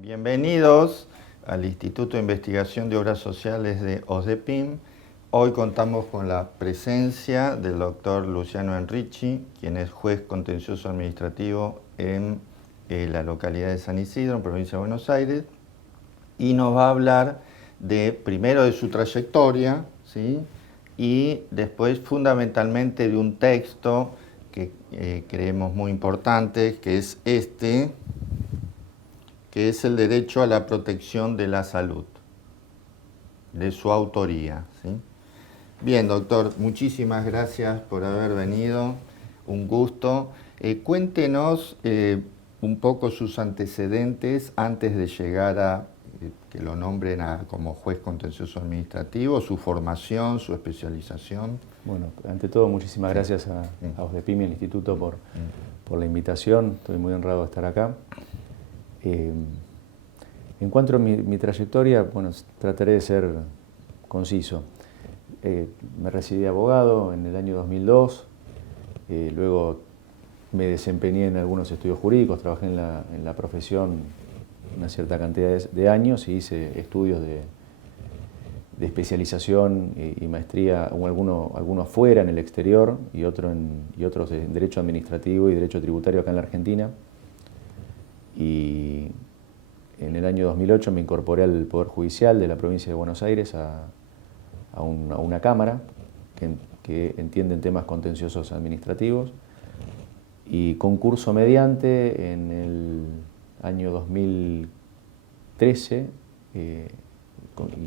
Bienvenidos al Instituto de Investigación de Obras Sociales de OSDEPIM. Hoy contamos con la presencia del doctor Luciano Enrichi, quien es juez contencioso administrativo en la localidad de San Isidro, en provincia de Buenos Aires, y nos va a hablar primero de su trayectoria, ¿sí? Y después fundamentalmente de un texto que creemos muy importante, que es que es el derecho a la protección de la salud, de su autoría, ¿sí? Bien, doctor, muchísimas gracias por haber venido, un gusto. Cuéntenos un poco sus antecedentes antes de llegar a que lo nombren como juez contencioso administrativo, su formación, su especialización. Bueno, ante todo, muchísimas gracias a OSDEPIM y al Instituto por la invitación. Estoy muy honrado de estar acá. En cuanto a mi trayectoria, bueno, trataré de ser conciso. Me recibí de abogado en el año 2002, luego me desempeñé en algunos estudios jurídicos, trabajé en la profesión una cierta cantidad de años y hice estudios de especialización y maestría, algunos fuera en el exterior y otros en Derecho Administrativo y Derecho Tributario acá en la Argentina. Y en el año 2008 me incorporé al Poder Judicial de la provincia de Buenos Aires a una cámara que entiende en temas contenciosos administrativos, y concurso mediante en el año 2013 y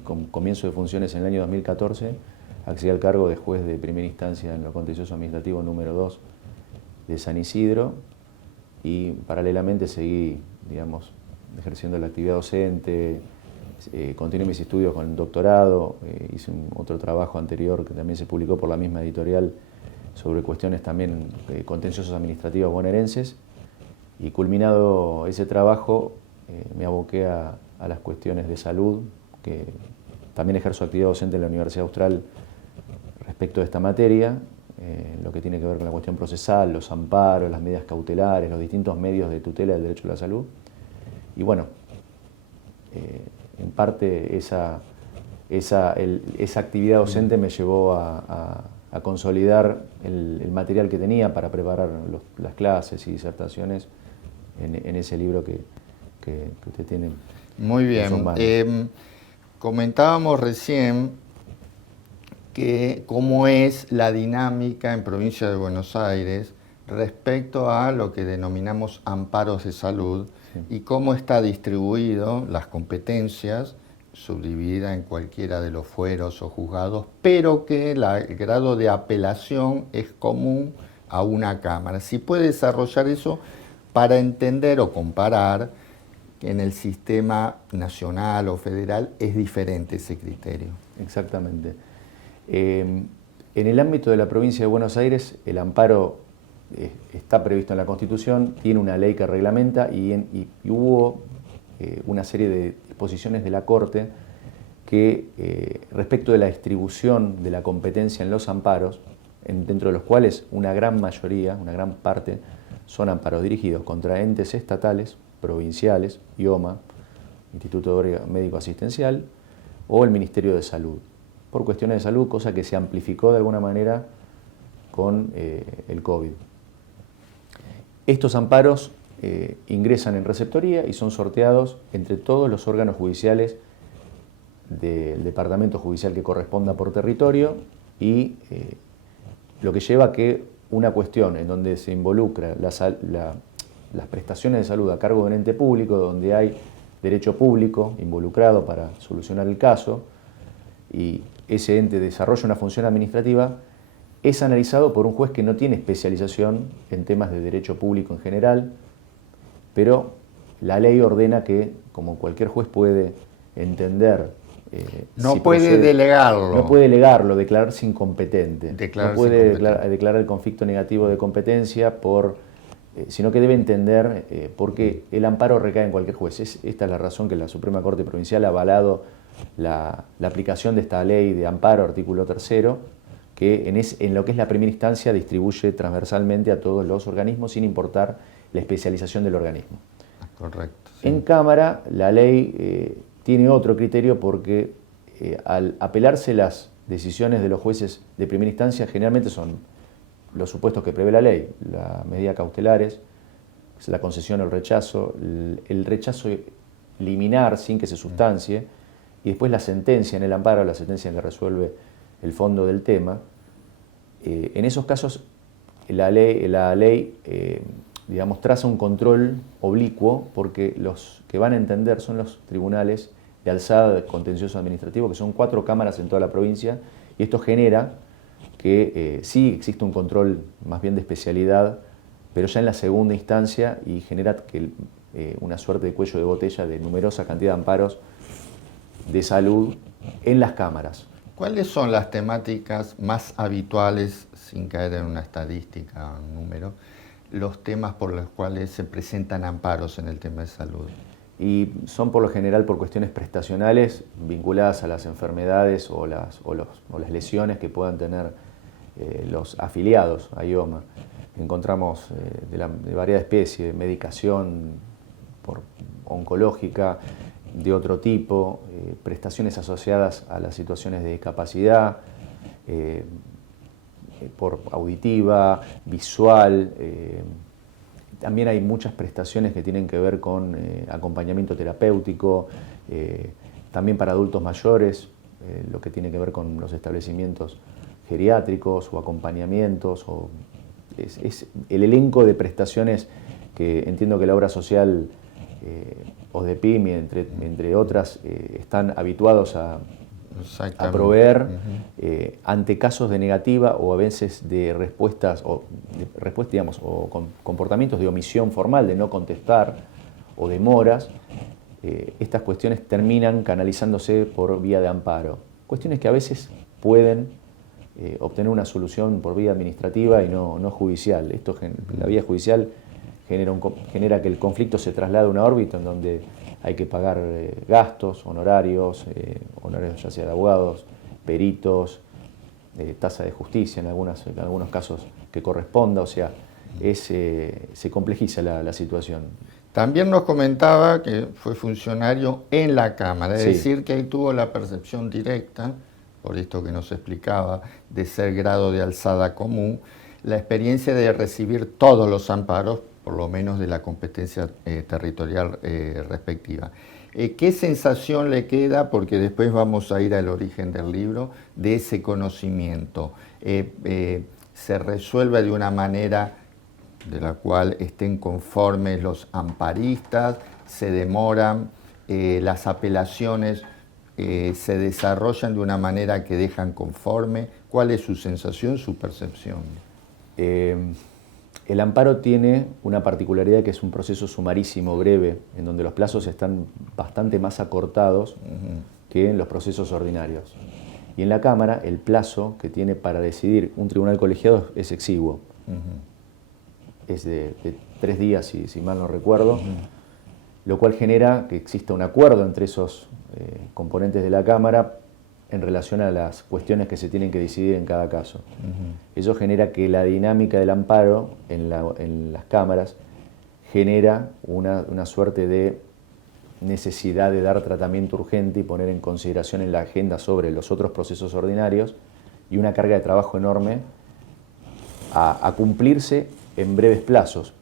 con comienzo de funciones en el año 2014 accedí al cargo de juez de primera instancia en lo contencioso administrativo número 2 de San Isidro, y paralelamente seguí, digamos, ejerciendo la actividad docente, continué mis estudios con el doctorado, hice otro trabajo anterior que también se publicó por la misma editorial sobre cuestiones también contenciosos administrativos bonaerenses, y culminado ese trabajo me aboqué a las cuestiones de salud, que también ejerzo actividad docente en la Universidad Austral respecto de esta materia, lo que tiene que ver con la cuestión procesal, los amparos, las medidas cautelares, los distintos medios de tutela del derecho a la salud. Y bueno, en parte esa actividad docente me llevó a consolidar el material que tenía para preparar las clases y disertaciones en ese libro que usted tiene. Muy bien. Comentábamos recién cómo es la dinámica en provincia de Buenos Aires respecto a lo que denominamos amparos de salud, sí, y cómo está distribuido las competencias, subdividida en cualquiera de los fueros o juzgados, pero que el grado de apelación es común a una cámara. Si puede desarrollar eso para entender o comparar que en el sistema nacional o federal es diferente ese criterio. Exactamente. En el ámbito de la provincia de Buenos Aires, el amparo está previsto en la Constitución, tiene una ley que reglamenta y hubo una serie de disposiciones de la Corte que respecto de la distribución de la competencia en los amparos, dentro de los cuales una gran mayoría, una gran parte, son amparos dirigidos contra entes estatales, provinciales, IOMA, Instituto Médico Asistencial, o el Ministerio de Salud, por cuestiones de salud, cosa que se amplificó de alguna manera con el COVID. Estos amparos ingresan en receptoría y son sorteados entre todos los órganos judiciales del departamento judicial que corresponda por territorio, y lo que lleva a que una cuestión en donde se involucra las prestaciones de salud a cargo de un ente público, donde hay derecho público involucrado para solucionar el caso, y ese ente desarrolla una función administrativa, es analizado por un juez que no tiene especialización en temas de derecho público en general, pero la ley ordena que, como cualquier juez puede entender, no puede delegarlo. No puede delegarlo, declararse incompetente. No puede declarar el conflicto negativo de competencia, sino que debe entender por qué el amparo recae en cualquier juez. Esta es la razón que la Suprema Corte Provincial ha avalado la aplicación de esta ley de amparo, artículo 3º, que en lo que es la primera instancia distribuye transversalmente a todos los organismos sin importar la especialización del organismo. Correcto. Sí. En Cámara, la ley tiene otro criterio porque al apelarse las decisiones de los jueces de primera instancia, generalmente son los supuestos que prevé la ley, las medidas cautelares, la concesión o el rechazo liminar sin que se sustancie, y después la sentencia en el amparo, la sentencia que resuelve el fondo del tema. En esos casos, la ley digamos, traza un control oblicuo porque los que van a entender son los tribunales de alzada de contencioso administrativo, que son 4 cámaras en toda la provincia, y esto genera que sí existe un control más bien de especialidad, pero ya en la segunda instancia, y genera que una suerte de cuello de botella de numerosa cantidad de amparos de salud en las cámaras. ¿Cuáles son las temáticas más habituales, sin caer en una estadística o un número, los temas por los cuales se presentan amparos en el tema de salud? Y son por lo general por cuestiones prestacionales vinculadas a las enfermedades o las lesiones que puedan tener los afiliados a IOMA. Encontramos de varias especies, medicación oncológica, de otro tipo, prestaciones asociadas a las situaciones de discapacidad, por auditiva, visual. También hay muchas prestaciones que tienen que ver con acompañamiento terapéutico, también para adultos mayores, lo que tiene que ver con los establecimientos geriátricos o acompañamientos. Es el elenco de prestaciones que entiendo que la obra social OSDEPIM, entre otras, están habituados a proveer ante casos de negativa o a veces de respuestas, digamos, o comportamientos de omisión formal, de no contestar o demoras. Estas cuestiones terminan canalizándose por vía de amparo. Cuestiones que a veces pueden obtener una solución por vía administrativa y no judicial. La vía judicial genera que el conflicto se traslade a una órbita en donde hay que pagar gastos, honorarios ya sea de abogados, peritos, tasa de justicia en algunos casos que corresponda, o sea, se complejiza la situación. También nos comentaba que fue funcionario en la Cámara, es decir, que ahí tuvo la percepción directa, por esto que nos explicaba, de ser grado de alzada común, la experiencia de recibir todos los amparos, por lo menos de la competencia territorial respectiva. ¿Qué sensación le queda, porque después vamos a ir al origen del libro, de ese conocimiento? ¿Se resuelve de una manera de la cual estén conformes los amparistas? ¿Se demoran? ¿Las apelaciones se desarrollan de una manera que dejan conforme? ¿Cuál es su sensación, su percepción? El amparo tiene una particularidad que es un proceso sumarísimo, breve, en donde los plazos están bastante más acortados que en los procesos ordinarios. Y en la Cámara el plazo que tiene para decidir un tribunal colegiado es exiguo. Es de 3 días, si mal no recuerdo, lo cual genera que exista un acuerdo entre esos componentes de la Cámara en relación a las cuestiones que se tienen que decidir en cada caso. Eso genera que la dinámica del amparo en las cámaras genera una suerte de necesidad de dar tratamiento urgente y poner en consideración en la agenda sobre los otros procesos ordinarios y una carga de trabajo enorme a cumplirse en breves plazos.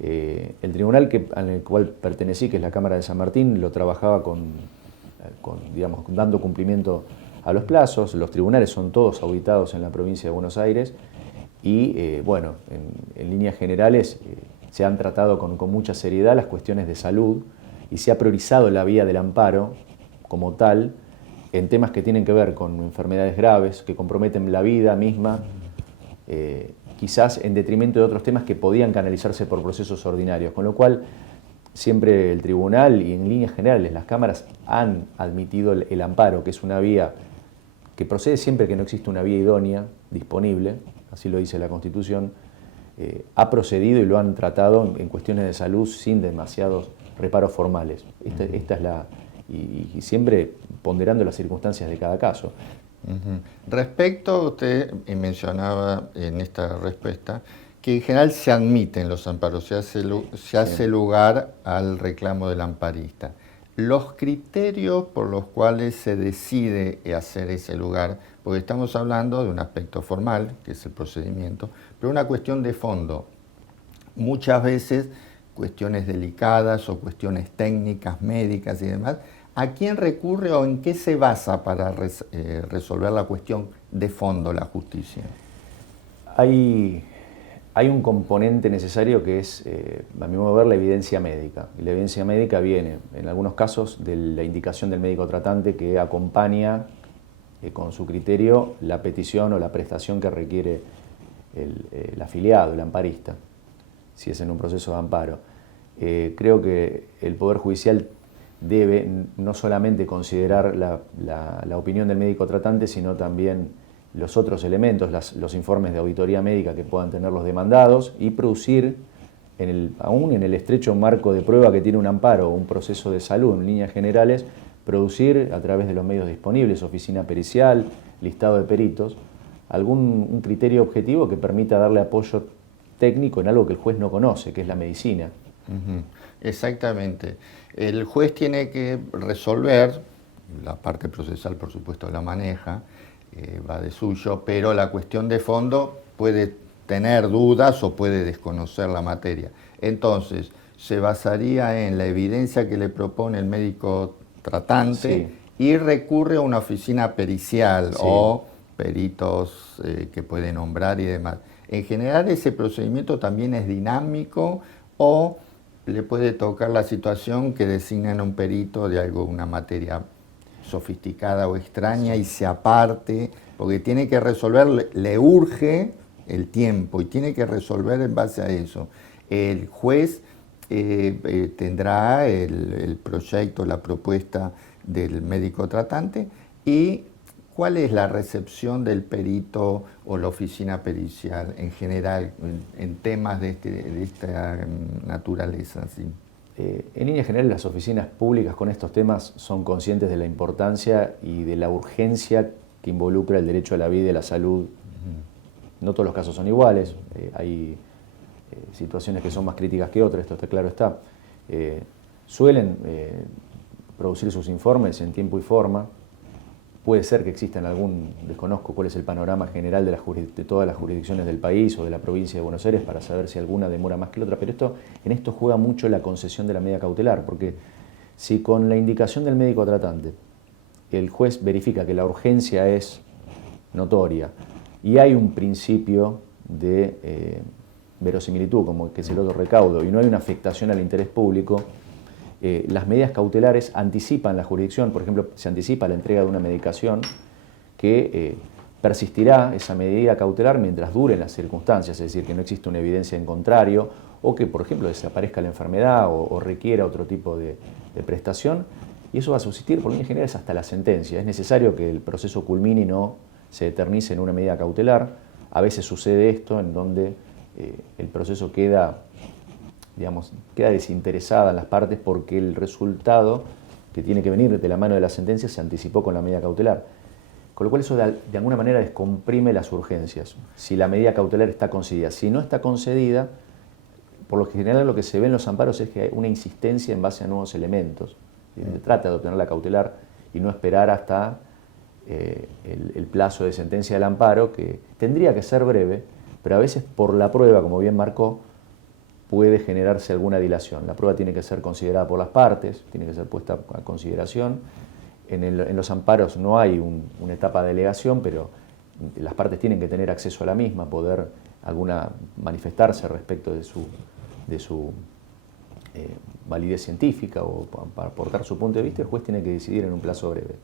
El tribunal al cual pertenecí, que es la Cámara de San Martín, lo trabajaba digamos, dando cumplimiento a los plazos. Los tribunales son todos auditados en la provincia de Buenos Aires y, bueno, en líneas generales se han tratado con mucha seriedad las cuestiones de salud y se ha priorizado la vía del amparo como tal en temas que tienen que ver con enfermedades graves, que comprometen la vida misma, quizás en detrimento de otros temas que podían canalizarse por procesos ordinarios, con lo cual siempre el tribunal y en líneas generales las cámaras han admitido el amparo, que es una vía que procede siempre que no existe una vía idónea disponible, así lo dice la Constitución, ha procedido y lo han tratado en cuestiones de salud sin demasiados reparos formales. Esta es y siempre ponderando las circunstancias de cada caso. Respecto, usted mencionaba en esta respuesta que en general se admiten los amparos, se hace lugar al reclamo del amparista. Los criterios por los cuales se decide hacer ese lugar, porque estamos hablando de un aspecto formal, que es el procedimiento, pero una cuestión de fondo. Muchas veces cuestiones delicadas o cuestiones técnicas, médicas y demás, ¿a quién recurre o en qué se basa para resolver la cuestión de fondo, la justicia? Hay un componente necesario que es, a mi modo de ver, la evidencia médica. Y la evidencia médica viene, en algunos casos, de la indicación del médico tratante que acompaña con su criterio la petición o la prestación que requiere el afiliado, el amparista, si es en un proceso de amparo. Creo que el Poder Judicial debe no solamente considerar la opinión del médico tratante, sino también los otros elementos, los informes de auditoría médica que puedan tener los demandados y producir, aún en el estrecho marco de prueba que tiene un amparo o un proceso de salud en líneas generales, producir a través de los medios disponibles, oficina pericial, listado de peritos, un criterio objetivo que permita darle apoyo técnico en algo que el juez no conoce, que es la medicina. Exactamente. El juez tiene que resolver, la parte procesal por supuesto la maneja, va de suyo, pero la cuestión de fondo puede tener dudas o puede desconocer la materia. Entonces, se basaría en la evidencia que le propone el médico tratante, sí, y recurre a una oficina pericial, sí, o peritos que puede nombrar y demás. En general, ese procedimiento también es dinámico o le puede tocar la situación que designan un perito de una materia sofisticada o extraña, sí, y se aparte, porque tiene que resolver, le urge el tiempo y tiene que resolver en base a eso. El juez tendrá el proyecto, la propuesta del médico tratante. ¿Y cuál es la recepción del perito o la oficina pericial en general en temas de esta naturaleza? ¿Sí? En líneas generales, las oficinas públicas con estos temas son conscientes de la importancia y de la urgencia que involucra el derecho a la vida y la salud. No todos los casos son iguales, hay situaciones que son más críticas que otras, esto claro está. Suelen producir sus informes en tiempo y forma. Puede ser que existan desconozco cuál es el panorama general de todas las jurisdicciones del país o de la provincia de Buenos Aires para saber si alguna demora más que la otra, pero en esto juega mucho la concesión de la medida cautelar, porque si con la indicación del médico tratante el juez verifica que la urgencia es notoria y hay un principio de verosimilitud, como que es el otro recaudo, y no hay una afectación al interés público, las medidas cautelares anticipan la jurisdicción. Por ejemplo, se anticipa la entrega de una medicación que persistirá esa medida cautelar mientras duren las circunstancias, es decir, que no existe una evidencia en contrario o que, por ejemplo, desaparezca la enfermedad o requiera otro tipo de prestación, y eso va a subsistir por líneas generales hasta la sentencia. Es necesario que el proceso culmine y no se eternice en una medida cautelar. A veces sucede esto en donde el proceso queda desinteresada en las partes porque el resultado que tiene que venir de la mano de la sentencia se anticipó con la medida cautelar. Con lo cual eso de alguna manera descomprime las urgencias, si la medida cautelar está concedida. Si no está concedida, por lo general lo que se ve en los amparos es que hay una insistencia en base a nuevos elementos. Se trata de obtener la cautelar y no esperar hasta el plazo de sentencia del amparo, que tendría que ser breve, pero a veces por la prueba, como bien marcó, puede generarse alguna dilación. La prueba tiene que ser considerada por las partes, tiene que ser puesta a consideración. En los amparos no hay una etapa de alegación, pero las partes tienen que tener acceso a la misma, poder manifestarse respecto de su validez científica o para aportar su punto de vista. El juez tiene que decidir en un plazo breve.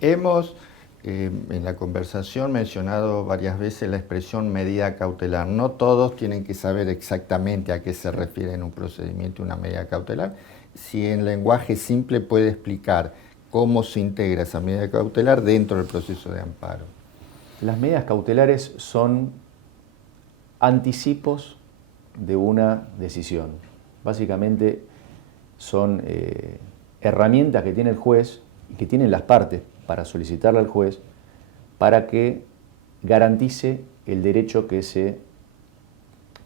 Hemos en la conversación mencionado varias veces la expresión medida cautelar. No todos tienen que saber exactamente a qué se refiere en un procedimiento una medida cautelar. Si en lenguaje simple puede explicar cómo se integra esa medida cautelar dentro del proceso de amparo. Las medidas cautelares son anticipos de una decisión. Básicamente son herramientas que tiene el juez y que tienen las partes para solicitarle al juez para que garantice el derecho que se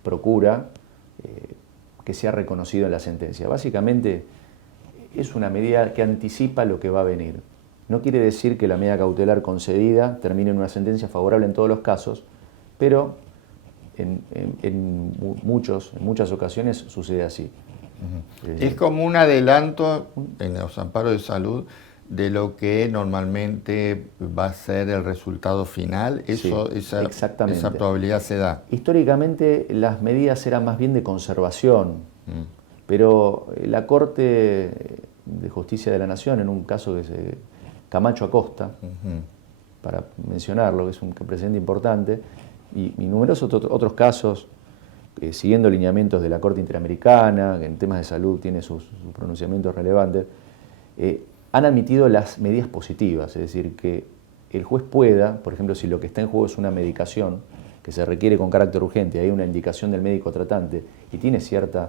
procura que sea reconocido en la sentencia. Básicamente es una medida que anticipa lo que va a venir. No quiere decir que la medida cautelar concedida termine en una sentencia favorable en todos los casos, pero en muchas ocasiones sucede así. Es como un adelanto en los amparos de salud de lo que normalmente va a ser el resultado final. Eso, sí, esa probabilidad se da. Históricamente las medidas eran más bien de conservación, pero la Corte de Justicia de la Nación, en un caso que es Camacho Acosta, para mencionarlo, que es un precedente importante, y numerosos otros casos, siguiendo lineamientos de la Corte Interamericana, que en temas de salud tiene sus pronunciamientos relevantes, han admitido las medidas positivas, es decir, que el juez pueda, por ejemplo, si lo que está en juego es una medicación que se requiere con carácter urgente, hay una indicación del médico tratante y tiene cierto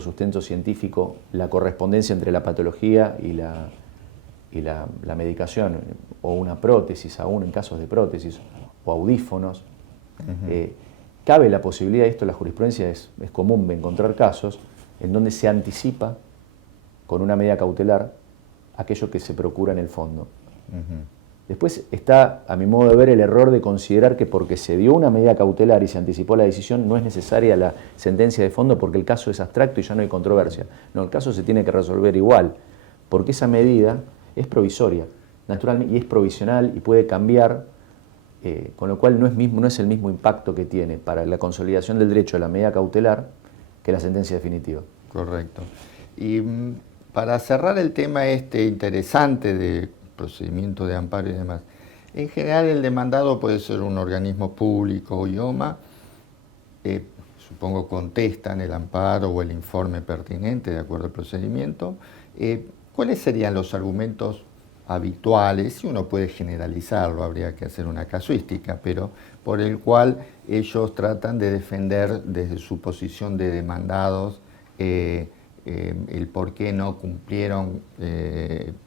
sustento científico, la correspondencia entre la patología y la medicación, o una prótesis, aún en casos de prótesis, o audífonos, cabe la posibilidad, esto en la jurisprudencia es común encontrar casos, en donde se anticipa con una medida cautelar aquello que se procura en el fondo. Después está, a mi modo de ver, el error de considerar que porque se dio una medida cautelar y se anticipó la decisión, no es necesaria la sentencia de fondo porque el caso es abstracto y ya no hay controversia. No, el caso se tiene que resolver igual, porque esa medida es provisoria, naturalmente, y es provisional y puede cambiar, con lo cual no es el mismo impacto que tiene para la consolidación del derecho de la medida cautelar que la sentencia definitiva. Correcto. Y para cerrar el tema interesante de procedimiento de amparo y demás, en general el demandado puede ser un organismo público o IOMA, supongo contestan el amparo o el informe pertinente de acuerdo al procedimiento. ¿Cuáles serían los argumentos habituales? Si uno puede generalizarlo, habría que hacer una casuística, pero por el cual ellos tratan de defender desde su posición de demandados el por qué no cumplieron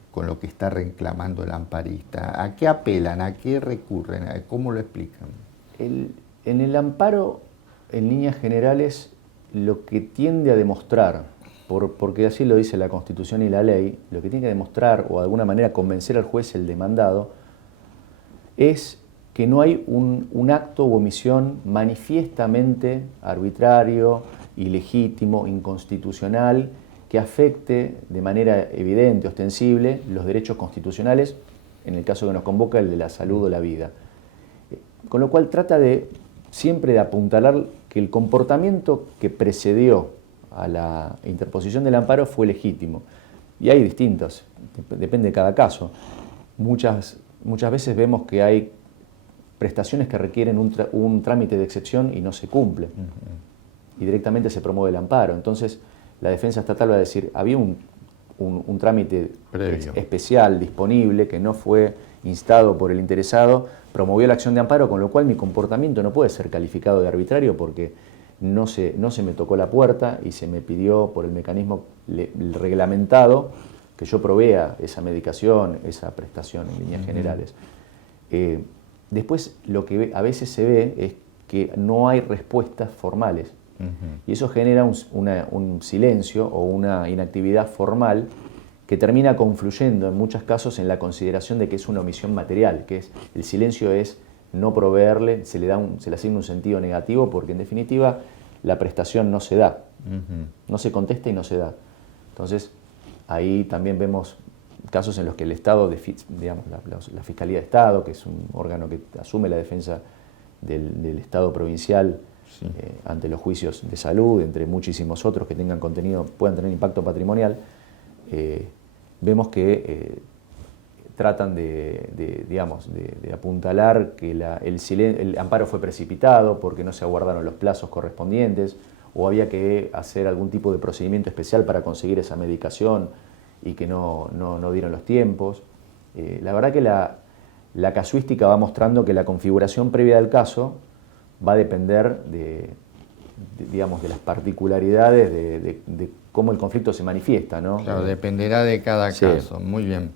con lo que está reclamando el amparista. ¿A qué apelan? ¿A qué recurren? ¿Cómo lo explican? En el amparo, en líneas generales, lo que tiende a demostrar, porque así lo dice la Constitución y la ley, lo que tiene que demostrar o de alguna manera convencer al juez, el demandado, es que no hay un acto u omisión manifiestamente arbitrario, ilegítimo, inconstitucional, que afecte de manera evidente, ostensible, los derechos constitucionales, en el caso que nos convoca, el de la salud o la vida. Con lo cual trata siempre de apuntalar que el comportamiento que precedió a la interposición del amparo fue legítimo. Y hay distintos, depende de cada caso. Muchas veces vemos que hay prestaciones que requieren un trámite de excepción y no se cumple. Y directamente se promueve el amparo. Entonces, la defensa estatal va a decir, había un trámite especial disponible que no fue instado por el interesado, promovió la acción de amparo, con lo cual mi comportamiento no puede ser calificado de arbitrario porque no se me tocó la puerta y se me pidió por el mecanismo reglamentado que yo provea esa medicación, esa prestación en líneas generales. Después lo que a veces se ve es que no hay respuestas formales y eso genera un silencio o una inactividad formal que termina confluyendo en muchos casos en la consideración de que es una omisión material, que es el silencio es no proveerle, se le asigna un sentido negativo porque en definitiva la prestación no se da, no se contesta y no se da. Entonces ahí también vemos casos en los que el Estado, digamos, la Fiscalía de Estado, que es un órgano que asume la defensa del Estado provincial ante los juicios de salud, entre muchísimos otros que tengan contenido, puedan tener impacto patrimonial, vemos que tratan de apuntalar que el amparo fue precipitado porque no se aguardaron los plazos correspondientes o había que hacer algún tipo de procedimiento especial para conseguir esa medicación y que no dieron los tiempos. La verdad que la casuística va mostrando que la configuración previa del caso va a depender de las particularidades de cómo el conflicto se manifiesta, ¿no? Claro, dependerá de cada caso. Muy bien.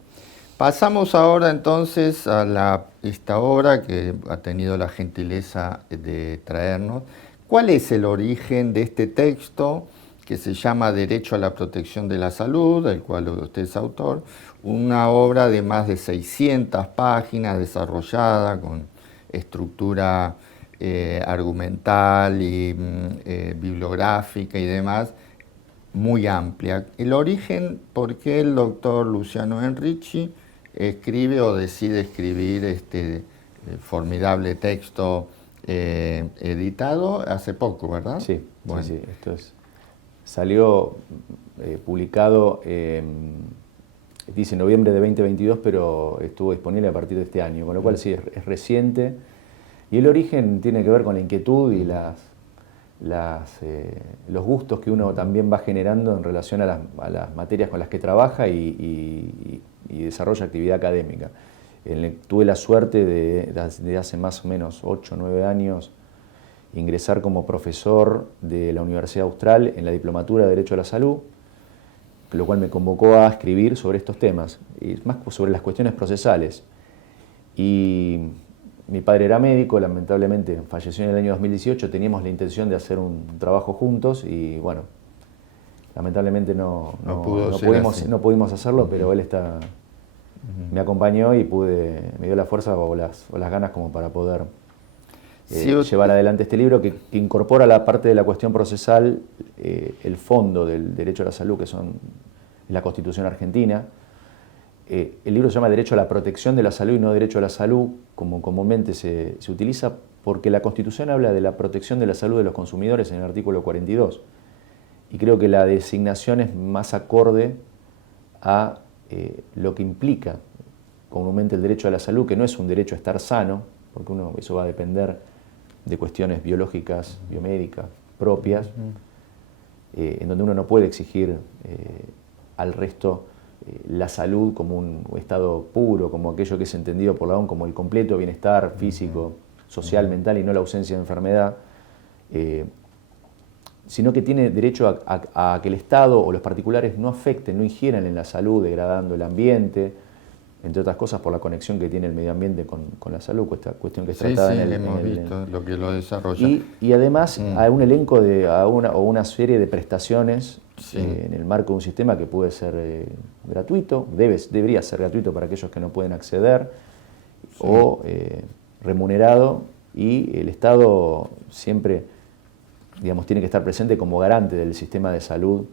Pasamos ahora entonces a esta obra que ha tenido la gentileza de traernos, ¿Cuál es el origen de este texto que se llama Derecho a la Protección de la Salud, del cual usted es autor? Una obra de más de 600 páginas, desarrollada con estructura argumental y bibliográfica y demás, muy amplia. El origen, ¿por qué el doctor Luciano Enrichi escribe o decide escribir este formidable texto editado hace poco, ¿verdad? Sí, bueno. sí, esto salió publicado, dice noviembre de 2022, pero estuvo disponible a partir de este año, con lo cual sí, es reciente. Y el origen tiene que ver con la inquietud y los gustos que uno también va generando en relación a las materias con las que trabaja y desarrolla actividad académica. Tuve la suerte de hace más o menos 8 o 9 años ingresar como profesor de la Universidad Austral en la Diplomatura de Derecho a la Salud, lo cual me convocó a escribir sobre estos temas, y más sobre las cuestiones procesales. Y mi padre era médico, lamentablemente falleció en el año 2018, teníamos la intención de hacer un trabajo juntos y bueno, lamentablemente no pudimos hacerlo, pero él me acompañó y me dio la fuerza o las ganas como para poder llevar adelante este libro que incorpora la parte de la cuestión procesal, el fondo del derecho a la salud, que es la Constitución argentina. El libro se llama Derecho a la Protección de la Salud y no Derecho a la Salud, como comúnmente se utiliza, porque la Constitución habla de la protección de la salud de los consumidores en el artículo 42. Y creo que la designación es más acorde a lo que implica comúnmente el derecho a la salud, que no es un derecho a estar sano, porque eso va a depender de cuestiones biológicas, biomédicas, propias, en donde uno no puede exigir al resto la salud como un estado puro, como aquello que es entendido por la OMS como el completo bienestar físico, social, mental y no la ausencia de enfermedad, sino que tiene derecho a que el Estado o los particulares no afecten, no ingieran en la salud, degradando el ambiente, entre otras cosas por la conexión que tiene el medio ambiente con la salud, esta cuestión que es tratada en el... hemos visto lo que lo desarrolla. Y además hay un elenco o una serie de prestaciones en el marco de un sistema que puede ser gratuito, debería ser gratuito para aquellos que no pueden acceder, o remunerado, y el Estado siempre, digamos, tiene que estar presente como garante del sistema de salud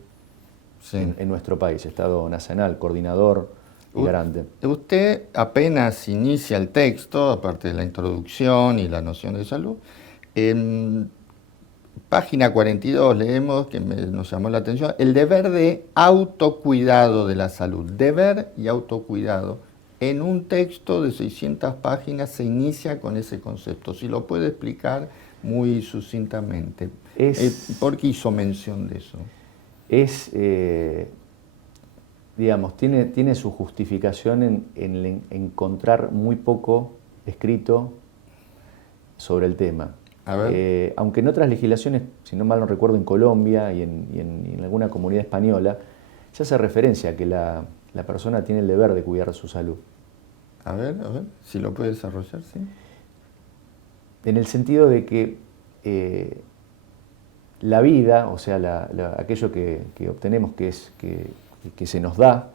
en nuestro país, Estado nacional, coordinador y garante. Usted apenas inicia el texto, aparte de la introducción y la noción de salud, en página 42 leemos, que nos llamó la atención, el deber de autocuidado de la salud. Deber y autocuidado. En un texto de 600 páginas se inicia con ese concepto. Si lo puede explicar muy sucintamente. ¿Por qué hizo mención de eso? Digamos, tiene su justificación en encontrar muy poco escrito sobre el tema. A ver. Aunque en otras legislaciones, si no mal no recuerdo, en Colombia y en alguna comunidad española, se hace referencia a que la persona tiene el deber de cuidar su salud. A ver, si lo puede desarrollar, sí. En el sentido de que la vida, o sea, aquello que obtenemos, que se nos da,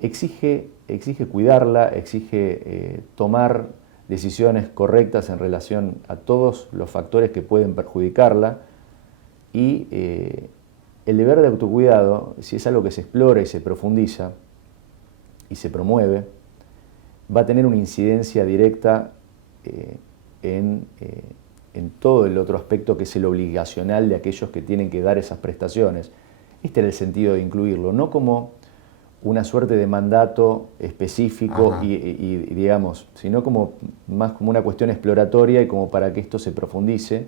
exige cuidarla, exige tomar decisiones correctas en relación a todos los factores que pueden perjudicarla, y el deber de autocuidado, si es algo que se explora y se profundiza y se promueve, va a tener una incidencia directa en todo el otro aspecto que es el obligacional de aquellos que tienen que dar esas prestaciones. Este era el sentido de incluirlo, no como una suerte de mandato específico y digamos, sino más como una cuestión exploratoria y como para que esto se profundice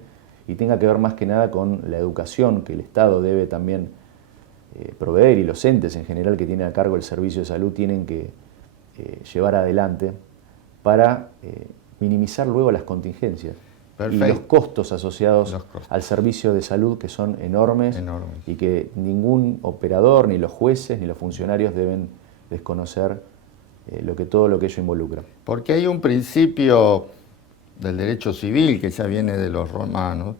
y tenga que ver más que nada con la educación que el Estado debe también proveer, y los entes en general que tienen a cargo el servicio de salud tienen que llevar adelante para minimizar luego las contingencias. Perfecto. Y los costos asociados al servicio de salud, que son enormes y que ningún operador, ni los jueces, ni los funcionarios deben desconocer todo lo que ello involucra. Porque hay un principio del derecho civil, que ya viene de los romanos,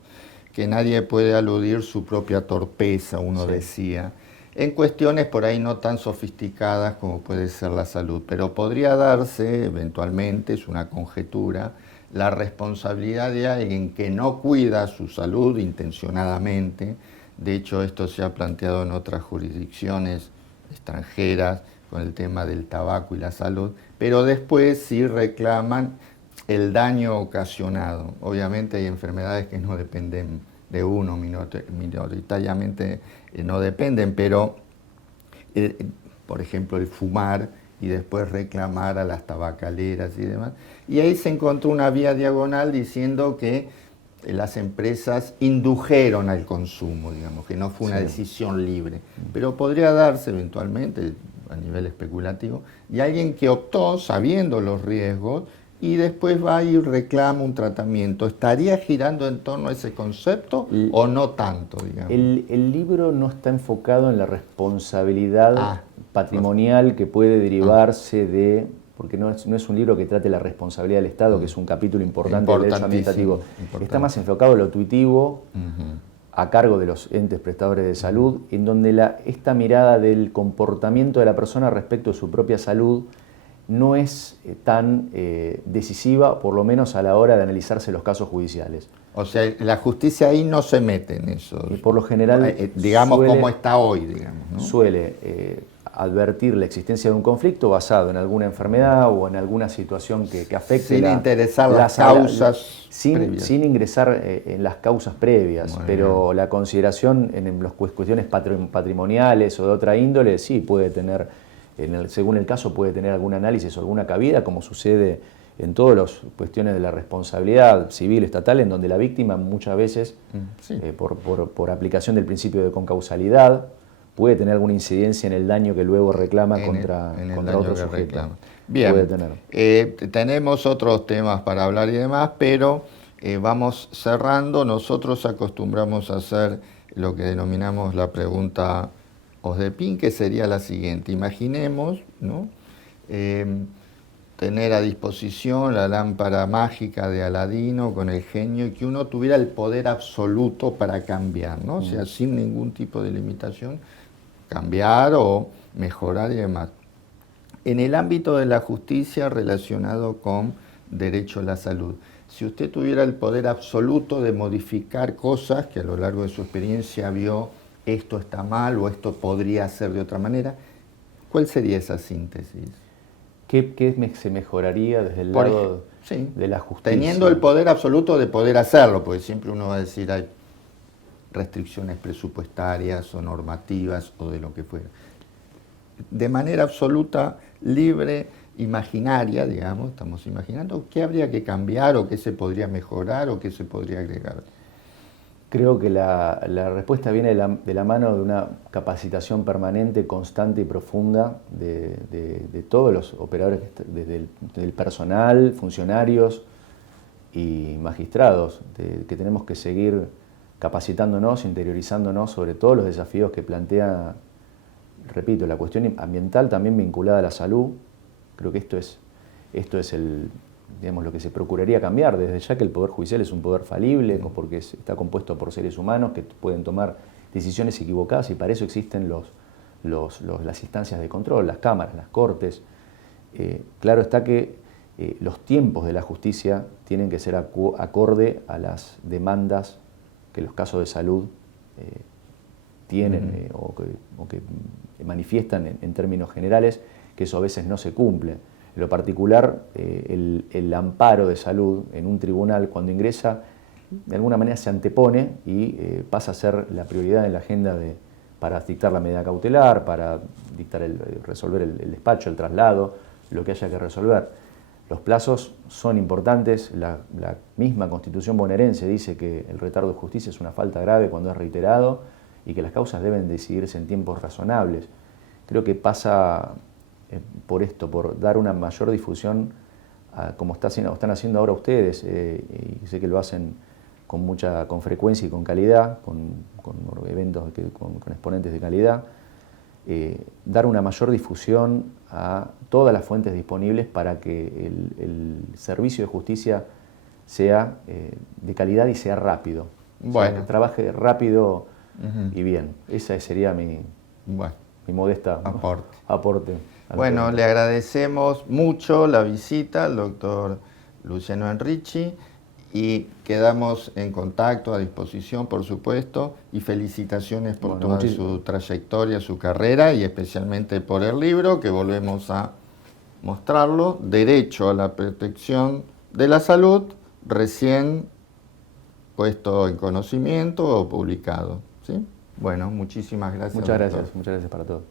que nadie puede aludir su propia torpeza, uno decía, en cuestiones por ahí no tan sofisticadas como puede ser la salud, pero podría darse, eventualmente, es una conjetura, la responsabilidad de alguien que no cuida su salud intencionadamente. De hecho, esto se ha planteado en otras jurisdicciones extranjeras con el tema del tabaco y la salud, pero después sí reclaman el daño ocasionado. Obviamente hay enfermedades que no dependen de uno, minoritariamente no dependen, pero por ejemplo el fumar y después reclamar a las tabacaleras y demás. Y ahí se encontró una vía diagonal diciendo que las empresas indujeron al consumo, digamos, que no fue una decisión libre, pero podría darse eventualmente a nivel especulativo, y alguien que optó sabiendo los riesgos y después va y reclama un tratamiento. ¿Estaría girando en torno a ese concepto o no tanto, digamos? El libro no está enfocado en la responsabilidad patrimonial que puede derivarse de... porque no es un libro que trate la responsabilidad del Estado, que es un capítulo importante del derecho administrativo. Está más enfocado en lo tuitivo, a cargo de los entes prestadores de salud, en donde esta mirada del comportamiento de la persona respecto de su propia salud no es tan decisiva, por lo menos a la hora de analizarse los casos judiciales. O sea, la justicia ahí no se mete en eso. Y por lo general, digamos como está hoy, digamos, ¿no? Suele advertir la existencia de un conflicto basado en alguna enfermedad o en alguna situación que afecte sin interesar las causas previas. Sin ingresar en las causas previas, pero la consideración en las cuestiones patrimoniales o de otra índole sí puede tener, según el caso, puede tener algún análisis o alguna cabida, como sucede en todas las cuestiones de la responsabilidad civil estatal, en donde la víctima muchas veces, por aplicación del principio de concausalidad, puede tener alguna incidencia en el daño que luego reclama contra otro sujeto. Bien, puede tener. Tenemos otros temas para hablar y demás, pero vamos cerrando. Nosotros acostumbramos a hacer lo que denominamos la pregunta Osdepin, que sería la siguiente. Imaginemos, ¿no? Tener a disposición la lámpara mágica de Aladino con el genio y que uno tuviera el poder absoluto para cambiar, ¿no? O sea, sin ningún tipo de limitación, cambiar o mejorar y demás. En el ámbito de la justicia relacionado con derecho a la salud, si usted tuviera el poder absoluto de modificar cosas que a lo largo de su experiencia vio, esto está mal o esto podría ser de otra manera, ¿cuál sería esa síntesis? ¿Qué se mejoraría desde el lado de la justicia? Teniendo el poder absoluto de poder hacerlo, porque siempre uno va a decir hay restricciones presupuestarias o normativas o de lo que fuera. De manera absoluta, libre, imaginaria, digamos, estamos imaginando, ¿qué habría que cambiar o qué se podría mejorar o qué se podría agregar? Creo que la respuesta viene de la mano de una capacitación permanente, constante y profunda de todos los operadores, desde el personal, funcionarios y magistrados, que tenemos que seguir capacitándonos, interiorizándonos sobre todos los desafíos que plantea, repito, la cuestión ambiental también vinculada a la salud. Creo que esto es digamos, lo que se procuraría cambiar, desde ya que el Poder Judicial es un poder falible, porque está compuesto por seres humanos que pueden tomar decisiones equivocadas y para eso existen las instancias de control, las cámaras, las cortes. Claro está que los tiempos de la justicia tienen que ser acorde a las demandas que los casos de salud tienen o que manifiestan en términos generales, que eso a veces no se cumple. En lo particular, el amparo de salud en un tribunal, cuando ingresa, de alguna manera se antepone y pasa a ser la prioridad en la agenda para dictar la medida cautelar, para resolver el despacho, el traslado, lo que haya que resolver. Los plazos son importantes. La misma Constitución bonaerense dice que el retardo de justicia es una falta grave cuando es reiterado y que las causas deben decidirse en tiempos razonables. Creo que pasa por esto, por dar una mayor difusión, como están haciendo ahora ustedes, y sé que lo hacen con frecuencia y con calidad, con eventos, con exponentes de calidad, dar una mayor difusión a todas las fuentes disponibles para que el servicio de justicia sea de calidad y sea rápido. Bueno. O sea, que trabaje rápido y bien. Esa sería mi modesta aporte. Bueno, le agradecemos mucho la visita al doctor Luciano Enrichi y quedamos en contacto, a disposición, por supuesto, y felicitaciones por toda su trayectoria, su carrera y especialmente por el libro que volvemos a mostrarlo, Derecho a la Protección de la Salud, recién puesto en conocimiento o publicado, ¿sí? Bueno, muchísimas gracias. Muchas gracias para todos.